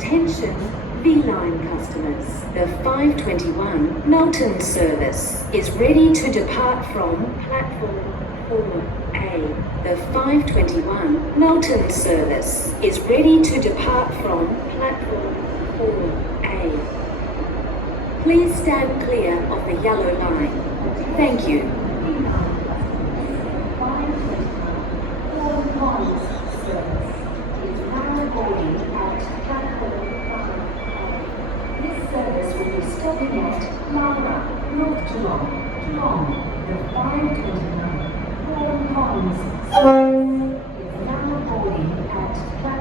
Attention V-Line customers. The 521 Melton service is ready to depart from platform 4A. The 521 Melton service is ready to depart from platform 4A. Please stand clear of the yellow line. Thank you. This service will be stopping at Lara, North Geelong. The 529 Vaughan Ponds is now boarding at platform